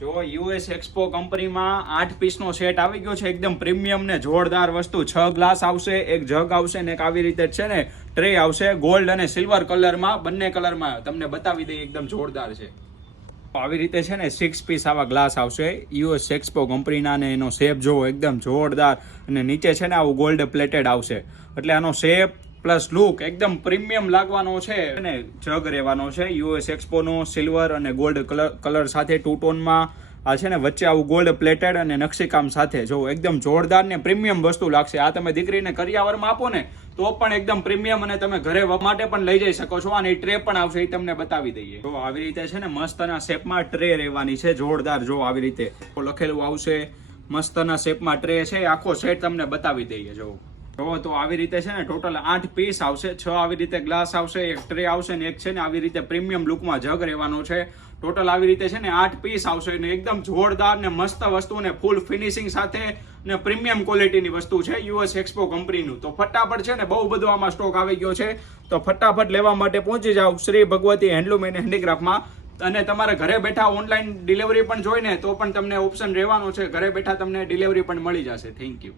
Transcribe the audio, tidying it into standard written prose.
જો US expo કંપનીમાં 8 પીસનો set આવી ગયો છે, એકદમ પ્રીમિયમ ને જોરદાર વસ્તુ. 6 ગ્લાસ આવશે, એક જગ આવશે ને એક આવી રીતે છે ને ટ્રે આવશે, ગોલ્ડ અને સિલ્વર કલરમાં, બંને કલરમાં તમને બતાવી દઈએ, એકદમ જોરદાર છે. આવી રીતે છે ને 6 પીસ આવા ગ્લાસ આવશે યુએસ એક્સપો કંપનીના, ને એનો શેપ જોવો એકદમ જોરદાર, અને નીચે છે ને આવું ગોલ્ડ પ્લેટેડ આવશે, એટલે આનો શેપ પ્લસ લુક એકદમ પ્રીમિયમ લાગવાનો છે. અને જગ રહેવાનો છે યુએસ એક્સપોનો, સિલ્વર અને ગોલ્ડ કલર સાથે 2 ટોનમાં. આ છે ને વચ્ચે આવું ગોલ્ડ પ્લેટેડ અને નકશીકામ સાથે, જો એકદમ જોરદાર ને પ્રીમિયમ વસ્તુ લાગશે. આ તમે દીકરીને કરિયાવરમાં આપો ને તો પણ એકદમ પ્રીમિયમ, અને તમે ઘરે માટે પણ લઈ જઈ શકો છો. અને ટ્રે પણ આવશે, એ તમને બતાવી દઈએ. જો આવી રીતે છે ને મસ્તના શેપમાં ટ્રે રહેવાની છે, જોરદાર. જો આવી રીતે લખેલું આવશે, મસ્તના શેપમાં ટ્રે છે, આખો સેટ તમને બતાવી દઈએ. જો તો આવી રીતે છે ને ટોટલ 8 પીસ આવશે, 6 આવી રીતે ગ્લાસ આવશે, એક ટ્રે આવશે ને એક છે ને આવી રીતે પ્રીમિયમ લુકમાં જગ રહેવાનો છે. ટોટલ આવી રીતે છે ને 8 પીસ આવશે, ને એકદમ જોરદાર ને મસ્ત વસ્તુ, ને ફૂલ ફિનિશિંગ સાથે ને પ્રીમિયમ ક્વોલિટીની વસ્તુ છે યુએસ એક્સપો કંપનીનું. તો ફટાફટ છે ને બહુ બધો આમાં સ્ટોક આવી ગયો છે, તો ફટાફટ લેવા માટે પહોંચી જાઓ શ્રી ભગવતી હેન્ડલૂમ એન્ડ હેન્ડીક્રાફ્ટમાં. અને તમારે ઘરે બેઠા ઓનલાઈન ડિલિવરી પણ જોઈને તો પણ તમને ઓપ્શન રહેવાનો છે, ઘરે બેઠા તમને ડિલિવરી પણ મળી જશે. Thank you.